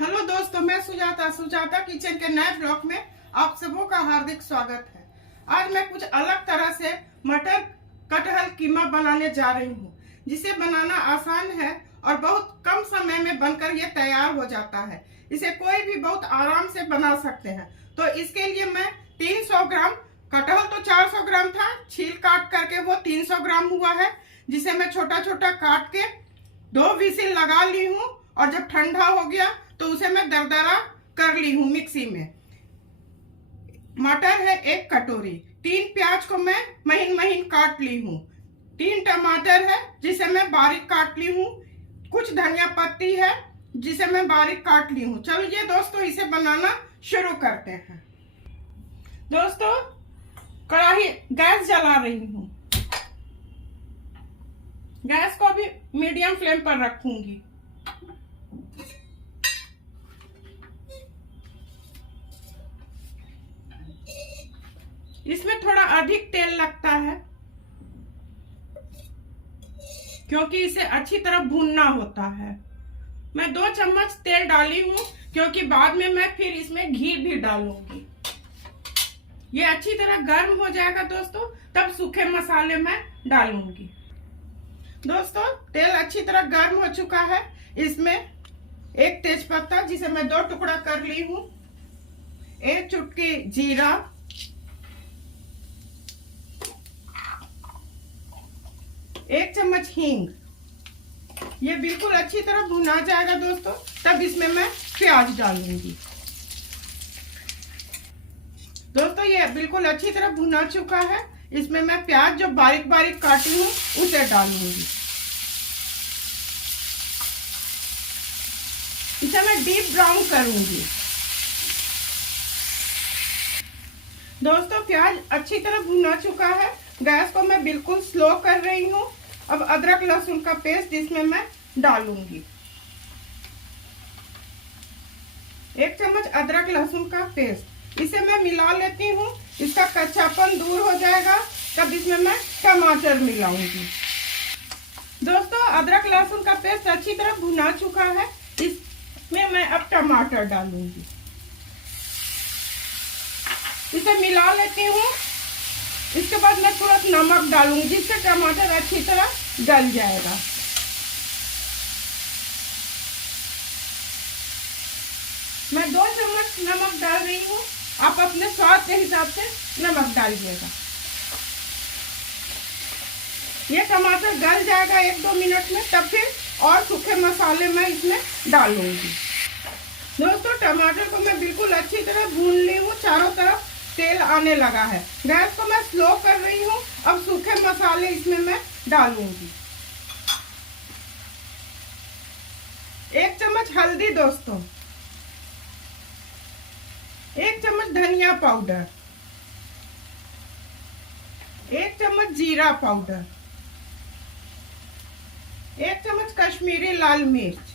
Hello दोस्तों, मैं Sujata kitchen के नए ब्लॉग में आप सबों का हार्दिक स्वागत है। आज मैं कुछ अलग तरह से मटर कटहल कीमा बनाने जा रही हूँ, जिसे बनाना आसान है और बहुत कम समय में बनकर ये तैयार हो जाता है। इसे कोई भी बहुत आराम से बना सकते हैं। तो इसके लिए मैं 300 ग्राम कटहल, तो 400 ग्राम था, छील काट करके वो 300 ग्राम हुआ है, जिसे मैं छोटा छोटा काट के 2 विसिल लगा ली हूँ। और जब ठंडा हो गया तो उसे मैं दरदरा कर ली हूँ मिक्सी में। मटर है 1 कटोरी, 3 प्याज को मैं महीन महीन काट ली हूँ, 3 टमाटर है जिसे मैं बारीक काट ली हूँ, कुछ धनिया पत्ती है जिसे मैं बारीक काट ली हूँ। चलिए दोस्तों, इसे बनाना शुरू करते हैं। दोस्तों, कढ़ाई गैस जला रही हूँ। गैस को अभी मीडियम फ्लेम पर रखूंगी। इसमें थोड़ा अधिक तेल लगता है क्योंकि इसे अच्छी तरह भूनना होता है। मैं 2 चम्मच तेल डाली हूँ क्योंकि बाद में मैं फिर इसमें घी भी डालूंगी। ये अच्छी तरह गर्म हो जाएगा दोस्तों, तब सूखे मसाले मैं डालूंगी। दोस्तों, तेल अच्छी तरह गर्म हो चुका है। इसमें 1 तेजपत्ता जिसे मैं 2 टुकड़ा कर ली हूँ, 1 चुटकी जीरा, 1 चम्मच हींग। ये बिल्कुल अच्छी तरह भुना जाएगा दोस्तों, तब इसमें मैं प्याज डालूंगी। दोस्तों, ये बिल्कुल अच्छी तरह भुना चुका है। इसमें मैं प्याज जो बारीक बारीक काटी हूँ उसे डालूंगी। इसे मैं डीप ब्राउन करूंगी। दोस्तों, प्याज अच्छी तरह भुना चुका है। गैस को मैं बिल्कुल स्लो कर रही हूँ। अब अदरक लहसुन का पेस्ट इसमें मैं डालूंगी। 1 चम्मच अदरक लहसुन का पेस्ट, इसे मैं मिला लेती हूँ। इसका कच्चापन दूर हो जाएगा, तब इसमें मैं टमाटर मिलाऊंगी। दोस्तों, अदरक लहसुन का पेस्ट अच्छी तरह भुना चुका है। इसमें मैं अब टमाटर डालूंगी। इसे मिला लेती हूँ। इसके बाद मैं थोड़ा नमक डालूंगी, जिससे टमाटर अच्छी तरह गल जाएगा। मैं 2 चम्मच नमक डाल रही हूँ। आप अपने स्वाद के हिसाब से नमक डालिएगा। ये टमाटर गल जाएगा 1-2 मिनट में, तब फिर और सूखे मसाले मैं इसमें डालूंगी। दोस्तों, टमाटर को मैं बिल्कुल अच्छी तरह भून ली हूँ। चारों तरफ तेल आने लगा है। गैस को मैं स्लो कर रही हूँ। अब सूखे मसाले इसमें मैं डालूंगी। 1 चम्मच हल्दी दोस्तों, 1 चम्मच धनिया पाउडर, 1 चम्मच जीरा पाउडर, 1 चम्मच कश्मीरी लाल मिर्च,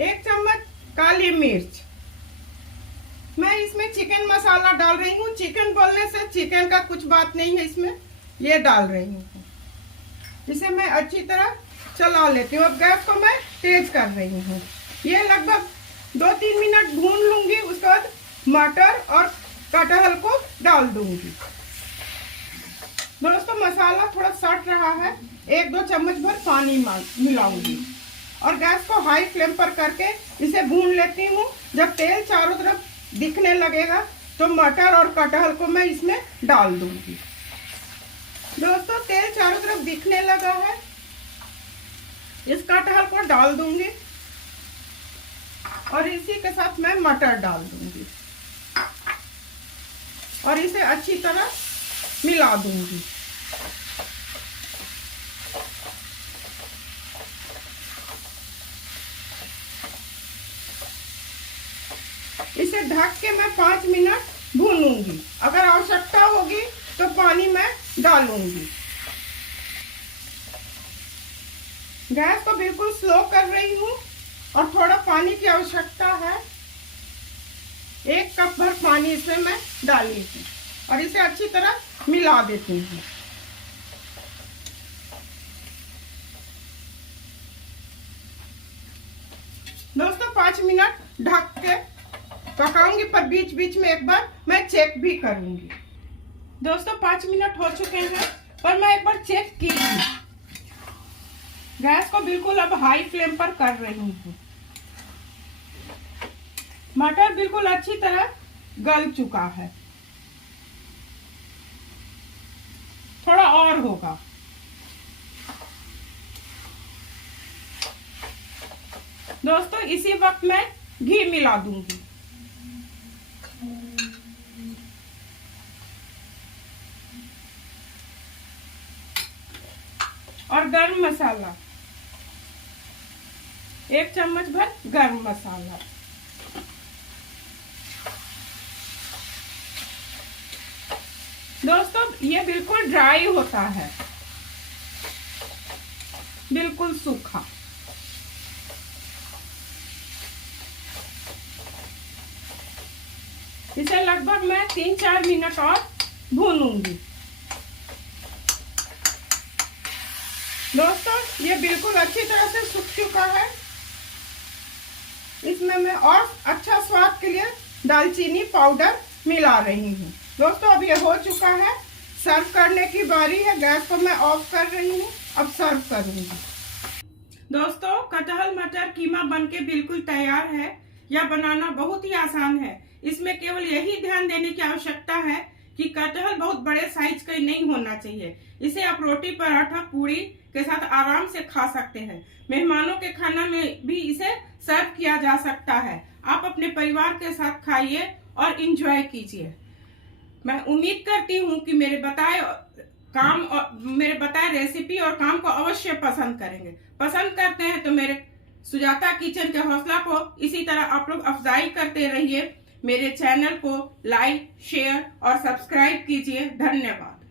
1 चम्मच काली मिर्च। मैं इसमें चिकन मसाला डाल रही हूँ। चिकन बोलने से चिकन का कुछ बात नहीं है, इसमें ये डाल रही हूँ। इसे मैं अच्छी तरह चला लेती हूँ। अब गैस को मैं तेज कर रही हूँ। ये लगभग 2-3 मिनट भून लूंगी। उसके बाद मटर और कटहल को डाल दूंगी। दोस्तों, मसाला थोड़ा सट रहा है। 1-2 चम्मच भर पानी मिलाऊंगी और गैस को हाई फ्लेम पर करके इसे भून लेती हूँ। जब तेल चारों तरफ दिखने लगेगा तो मटर और कटहल को मैं इसमें डाल दूंगी। दोस्तों, तेल चारों तरफ दिखने लगा है। इस कटहल को डाल दूंगी और इसी के साथ मैं मटर डाल दूंगी और इसे अच्छी तरह मिला दूंगी। इसे ढक के मैं 5 मिनट भूनूंगी। अगर आवश्यकता होगी तो पानी मैं डालूंगी। गैस को बिल्कुल स्लो कर रही हूँ और थोड़ा पानी की आवश्यकता है। 1 कप भर पानी इसमें मैं डाली हूँ और इसे अच्छी तरह मिला देती हूँ। 5 मिनट ढक के पकाऊंगी, पर बीच बीच में एक बार मैं चेक भी करूंगी। दोस्तों 5 मिनट हो चुके हैं, पर मैं एक बार चेक की थी। गैस को बिल्कुल अब हाई फ्लेम पर कर रही हूँ। मटर बिल्कुल अच्छी तरह गल चुका है, थोड़ा और होगा। दोस्तों इसी वक्त मैं घी मिला दूंगी और गरम मसाला, 1 चम्मच भर गरम मसाला। दोस्तों ये बिल्कुल ड्राई होता है, बिल्कुल सूखा। इसे लगभग मैं 3-4 मिनट और भूनूंगी। दोस्तों ये बिल्कुल अच्छी तरह से सूख चुका है। इसमें मैं और अच्छा स्वाद के लिए दालचीनी पाउडर मिला रही हूँ। दोस्तों अब ये हो चुका है, सर्व करने की बारी है। गैस को मैं ऑफ कर रही हूँ, अब सर्व करूंगी। दोस्तों कटहल मटर कीमा बनके बिल्कुल तैयार है। यह बनाना बहुत ही आसान है। इसमें केवल यही ध्यान देने की आवश्यकता है कि कटहल बहुत बड़े साइज का नहीं होना चाहिए। इसे आप रोटी, पराठा, पूरी के साथ आराम से खा सकते हैं। मेहमानों के खाना में भी इसे सर्व किया जा सकता है। आप अपने परिवार के साथ खाइए और इंजॉय कीजिए। मैं उम्मीद करती हूँ कि मेरे बताए रेसिपी और काम को अवश्य पसंद करेंगे। पसंद करते हैं तो मेरे सुजाता किचन के हौसला को इसी तरह आप लोग अफजाई करते रहिए। मेरे चैनल को लाइक, शेयर और सब्सक्राइब कीजिए। धन्यवाद।